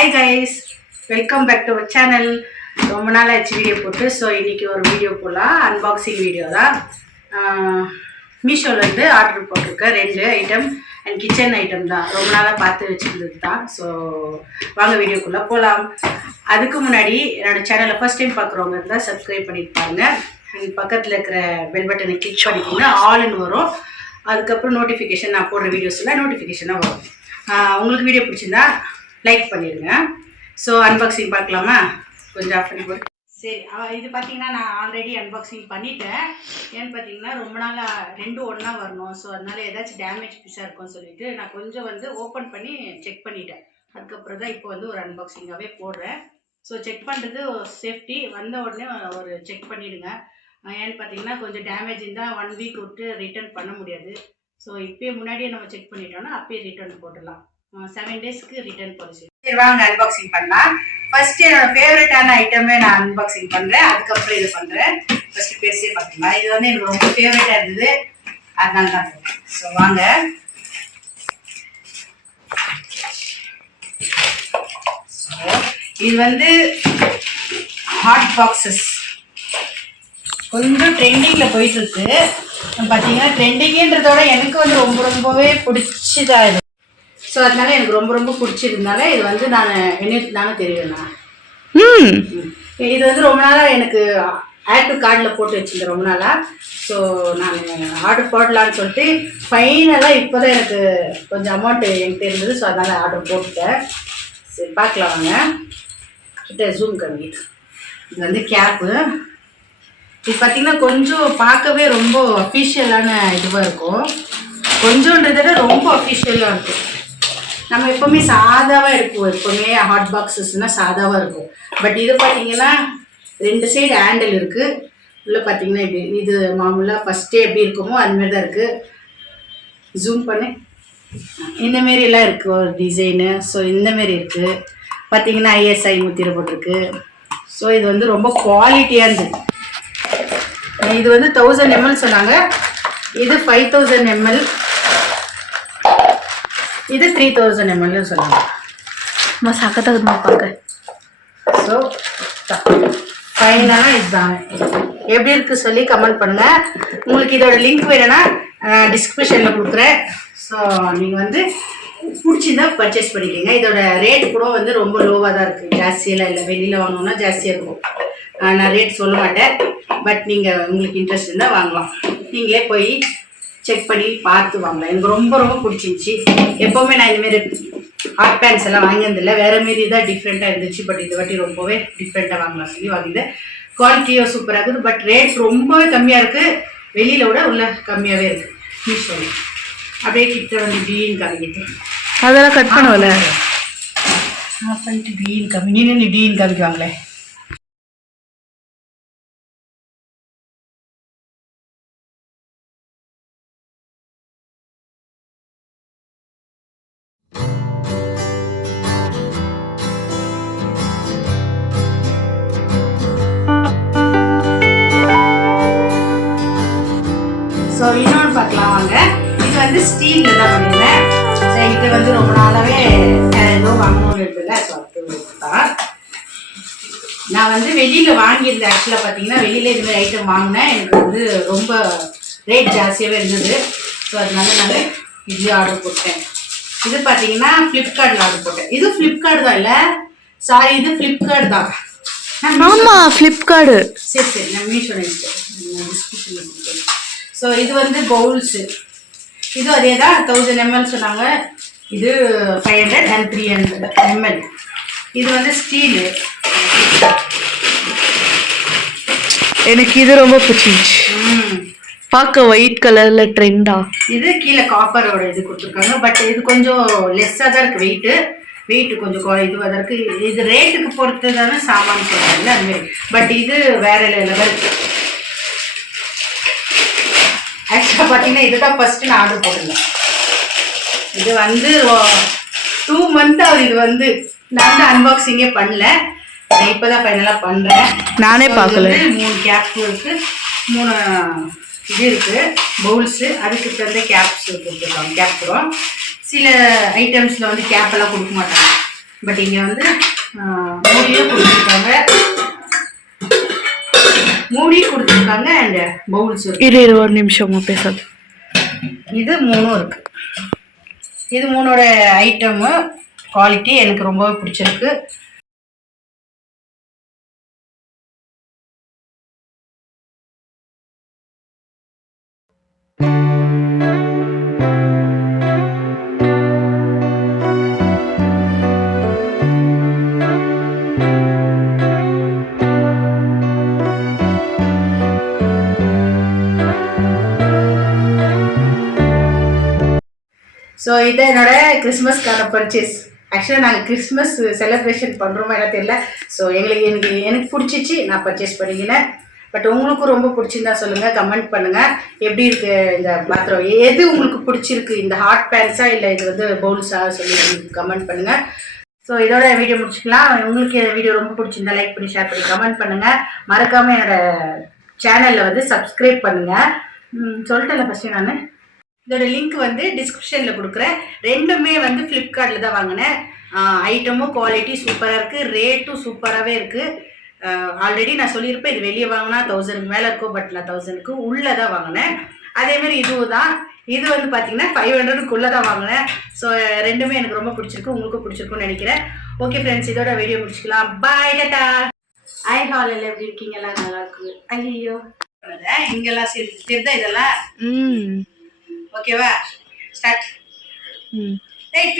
Hi guys welcome back to channel ரொம்ப நாள் ஆச்சு வீடியோ போட்டு. ஸோ இன்னைக்கு ஒரு வீடியோ போடலாம். அன்பாக்சிங் வீடியோ தான். மீஷோலேருந்து ஆர்டர் போட்டிருக்கேன் ரெண்டு ஐட்டம் அண்ட் கிச்சன் ஐட்டம் தான். ரொம்ப நாளாக பார்த்து வச்சுருந்தது தான். ஸோ வாங்க வீடியோக்குள்ளே போகலாம் அதுக்கு முன்னாடி என்னோடய சேனலை ஃபஸ்ட் டைம் பார்க்குறவங்க இருந்தால் சப்ஸ்கிரைப் பண்ணியிருப்பாங்க அண்ட் பக்கத்தில் இருக்கிற பெல் பட்டனை கிளிக் பண்ணிட்டீங்கன்னா ஆல்னு வரும். அதுக்கப்புறம் நோட்டிஃபிகேஷன் நான் போடுற வீடியோஸ்லாம் நோட்டிஃபிகேஷனாக வரும். உங்களுக்கு வீடியோ பிடிச்சிருந்தா லைக் பண்ணிடுங்க. ஸோ அன்பாக்சிங் பார்க்கலாமா? கொஞ்சம் ஆஃப் பண்ணி போடு. சரி இது பார்த்தீங்கன்னா நான் ஆல்ரெடி அன்பாக்சிங் பண்ணிட்டேன். ஏன்னு பார்த்தீங்கன்னா ரொம்ப நாளாக ரெண்டும் ஒன்றா வரணும். ஸோ அதனால் ஏதாச்சும் டேமேஜ் பீஸாக இருக்கும்னு சொல்லிட்டு நான் கொஞ்சம் வந்து ஓப்பன் பண்ணி செக் பண்ணிட்டேன். அதுக்கப்புறம் தான் இப்போ வந்து ஒரு அன்பாக்சிங்காகவே போடுறேன். ஸோ செக் பண்ணுறது சேஃப்டி வந்த உடனே ஒரு செக் பண்ணிவிடுங்க ஏன்னு பார்த்தீங்கன்னா கொஞ்சம் டேமேஜ் இருந்தால் ஒன் வீக் விட்டு ரிட்டர்ன் பண்ண முடியாது. ஸோ இப்போயே முன்னாடியே நம்ம செக் பண்ணிட்டோம்னா அப்பயே ரிட்டர்ன் போட்டுடலாம். செவன் டேஸ்க்கு ரிட்டர்ன் பாலிசி சரி வாங்க அன்பாக்சிங் பண்ணலாம். ஃபர்ஸ்ட் என்னோட ஃபேவரட்டான ஐட்டமே நான் அன்பாக்சிங் பண்ணுறேன் அதுக்கப்புறம் இது பண்ணுறேன் ஃபர்ஸ்ட் பேசியே பார்த்துக்கலாம். இது வந்து எனக்கு ரொம்ப ஃபேவரட்டாக இருந்தது. அதனால தான் ஸோ வாங்க. ஸோ இது வந்து ஹாட் பாக்ஸஸ் கொஞ்சம் ட்ரெண்டிங்கில் போயிட்டு இருக்கு. பார்த்தீங்கன்னா ட்ரெண்டிங்கன்றதோட எனக்கு வந்து ரொம்ப ரொம்பவே பிடிச்சதா இது. ஸோ அதனால எனக்கு ரொம்ப ரொம்ப பிடிச்சிருந்தால இது வந்து நான் என்ன நானும் தெரியும்ண்ணா ம். இது வந்து ரொம்ப நாளாக எனக்கு ஆட் டு கார்டில் போட்டு வச்சிருந்தேன் ரொம்ப நாளாக ஸோ நான் ஆர்டர் போடலான்னு சொல்லிட்டு ஃபைனலாக இப்போ தான் எனக்கு கொஞ்சம் அமௌண்ட் என்கிட்ட இருந்தது. ஸோ அதனால் ஆர்டர் போட்டுட்டேன். சரி பார்க்கலாம் வாங்க. கிட்ட ஜூம் கம்மி. இது வந்து கேப்பு. இது பார்த்தீங்கன்னா கொஞ்சம் பார்க்கவே ரொம்ப அஃபிஷியலான இதுவாக இருக்கும். கொஞ்சன்றதை விட ரொம்ப அஃபிஷியலாக இருக்கும். நம்ம எப்போவுமே சாதாவாக இருக்கும் எப்போவுமே ஹாட் பாக்ஸஸ்னால் சாதாவாக இருக்கும். பட் இது பார்த்தீங்கன்னா ரெண்டு சைடு ஹேண்டில் இருக்குது உள்ளே பார்த்தீங்கன்னா இப்படி இது மாமூலாக ஃபஸ்ட்டே எப்படி இருக்குமோ அதுமாரி தான் இருக்குது ஜூம் பண்ணு. இந்த எல்லாம் இருக்குது ஒரு டிசைனு ஸோ இந்த மாரி இருக்குது பார்த்தீங்கன்னா ஐஎஸ்ஐ முத்திரை போட்டிருக்கு. ஸோ இது வந்து ரொம்ப குவாலிட்டியாக இருந்தது. இது வந்து தௌசண்ட் எம்எல் சொன்னாங்க. இது ஃபைவ் தௌசண்ட் எம்எல் இது த்ரீ தௌசண்ட் எம்எல்னு சொன்னாங்க. மா சக்கத்தகுதுமா பார்க்க ஸோ ஃபைனலாக இதுதான். எப்படி இருக்கு சொல்லி கமெண்ட் பண்ணுங்க. உங்களுக்கு இதோட லிங்க் வேணும்னா டிஸ்கிரிப்ஷனில் கொடுக்குறேன். ஸோ நீங்கள் வந்து பிடிச்சிருந்தா பர்ச்சேஸ் பண்ணிக்கோங்க. இதோட ரேட் கூட வந்து ரொம்ப லோவாக தான் இருக்குது ஜாஸ்தியெல்லாம் இல்லை. வெளியில் வாங்கணும்னா ஜாஸ்தியாக இருக்கும். நான் ரேட் சொல்ல மாட்டேன். பட் நீங்கள் உங்களுக்கு இன்ட்ரெஸ்ட் இருந்தால் வாங்கலாம். நீங்களே போய் செக் பண்ணி பார்த்து வாங்கலாம் எனக்கு ரொம்ப ரொம்ப பிடிச்சிருந்துச்சி. எப்போவுமே நான் இந்தமாரி ஹாட் பேண்ட்ஸ் எல்லாம் வாங்கினதில்லை. வேற மாரி தான் டிஃப்ரெண்ட்டாக இருந்துச்சு. பட் இந்த வாட்டி ரொம்பவே டிஃப்ரெண்ட்டாக வாங்கலாம் சொல்லி வாங்கினேன். குவாலிட்டியும் சூப்பராக இருக்குது. பட் ரேட் ரொம்பவே கம்மியாக இருக்குது வெளியில விட உள்ள கம்மியாகவே இருக்குது மீஷோவில் அப்படியே கிட்ட வந்து டீன் காமிக்கிட்டு அதெல்லாம் கட் பண்ணுவல ஆஃப் பண்ணிட்டு டீன் காமி நீ நீ டீன் காமிக்குவாங்களே இன்னொன்று பார்க்கலாம் வாங்க. இது வந்து ஸ்டீலில் தான் பண்ணியிருந்தேன் இது வந்து ரொம்ப நாளாகவே ஏதோ வாங்கணும்னு இருக்குல்ல தான். நான் வந்து வெளியில் வாங்கியிருந்தேன் ஆக்சுவலாக பார்த்தீங்கன்னா வெளியில் இந்த ஐட்டம் வாங்கினேன். எனக்கு வந்து ரொம்ப ரேட் ஜாஸ்தியாகவே இருந்தது. ஸோ அதனால நான் இது ஆர்டர் போட்டேன். இது பார்த்தீங்கன்னா ஃப்ளிப்கார்ட்டில் ஆர்டர் போட்டேன். இது ஃப்ளிப்கார்ட் தான் இல்லை. சாரி இது ஃப்ளிப்கார்ட் தான். நான் மீஷோ- ஆமா ஃப்ளிப்கார்டு சரி சரி நான் மீஷோ ஸோ இது வந்து பவுல்ஸு இது அதே தான் தௌசண்ட் எம்எல் சொன்னாங்க. இது five hundred and three hundred ML இது வந்து ஸ்டீலு எனக்கு இது ரொம்ப பிடிச்சிருச்சு. பார்க்க ஒயிட் கலர்ல ட்ரெண்டா இது கீழே காப்பரோட இது கொடுத்துருக்காங்க. பட் இது கொஞ்சம் லெஸ்ஸாக தான் இருக்குது வெயிட்டு வெயிட் கொஞ்சம் இதுவாக தான் இருக்குது இது ரேட்டுக்கு பொறுத்து தானே சாமான் சொல்கிறாங்கல்ல அதுமாரி பட் இது வேற லெவல் ஆக்சுவலாக பார்த்தீங்கன்னா இதுதான் ஃபஸ்ட்டு நான் ஆர்டர் போட்டிருந்தேன். இது வந்து டூ மந்த் ஆகுது இது வந்து. நான் வந்து அன்பாக்சிங்கே பண்ணல. நான் இப்போ தான் ஃபைனலாக பண்ணுறேன் நானே பார்க்கல. மூணு கேப் இருக்கு. மூணு இது இருக்கு பவுல்ஸு அதுக்கு தகுந்த கேப்ஸ் கொடுத்துருக்காங்க கேப் கூட சில ஐட்டம்ஸில் வந்து கேப் எல்லாம் கொடுக்க மாட்டாங்க. பட் இங்கே வந்து ஆஹ், மூடியும் கொடுத்துருக்காங்க. பவுல்ஸ் இரு இரு ஒரு நிமிஷமா பேசாது. இது மூணும் இருக்கு. இது மூணோட ஐட்டமு குவாலிட்டி எனக்கு ரொம்பவே பிடிச்சிருக்கு. ஸோ இது என்னோட கிறிஸ்மஸ்க்கான பர்ச்சேஸ் ஆக்சுவலாக நாங்கள் கிறிஸ்மஸ் செலிப்ரேஷன் பண்ணுறோமா என்ன தெரியல. ஸோ எங்களுக்கு எனக்கு எனக்கு பிடிச்சிச்சு நான் பர்ச்சேஸ் பண்ணிக்கினேன். பட் உங்களுக்கும் ரொம்ப பிடிச்சிருந்தா சொல்லுங்கள் கமெண்ட் பண்ணுங்கள் எப்படி இருக்குது இந்த பாத்திரம் எது உங்களுக்கு பிடிச்சிருக்கு? இந்த ஹாட் பேண்ட்ஸா இல்லை இது வந்து பவுல்ஸா சொல்லி கமெண்ட் பண்ணுங்கள் ஸோ இதோட வீடியோ முடிச்சுக்கலாம். உங்களுக்கு வீடியோ ரொம்ப பிடிச்சிருந்தா லைக் பண்ணி ஷேர் பண்ணி கமெண்ட் பண்ணுங்கள் மறக்காமல் என்னோட சேனலில் வந்து சப்ஸ்கிரைப் பண்ணுங்கள் சொல்லிட்டேன்ல ஃபஸ்ட்டு நான். இதோட லிங்க் வந்து டிஸ்கிரிப்ஷனில் கொடுக்குறேன். ரெண்டுமே வந்து ஃப்ளிப்கார்ட்டில் தான் வாங்கினேன். ஐட்டமும் குவாலிட்டி சூப்பராக இருக்குது ரேட்டும் சூப்பராகவே இருக்குது ஆல்ரெடி நான் சொல்லியிருப்பேன் இது வெளியே வாங்கினா தௌசண்ட்க்கு மேலே இருக்கும் பட் நான் தௌசண்ட்க்கு உள்ளே தான் வாங்கினேன். அதேமாதிரி இதுவும் தான். இது வந்து பார்த்தீங்கன்னா ஃபைவ் ஹண்ட்ரடுக்குள்ளே தான் வாங்கினேன். ஸோ ரெண்டுமே எனக்கு ரொம்ப பிடிச்சிருக்கு. உங்களுக்கும் பிடிச்சிருக்கும்னு நினைக்கிறேன். ஓகே ஃப்ரெண்ட்ஸ் இதோட வீடியோ முடிச்சுக்கலாம். பாய் டாட்டா ஐ ஹாலில் எப்படி இருக்கீங்க? எல்லாம் நல்லா இருக்கு ஐயோ இங்கெல்லாம் சரி தெரியுதா இதெல்லாம்? ம். ஓகேவா ஸ்டார்ட் ம். ஏய்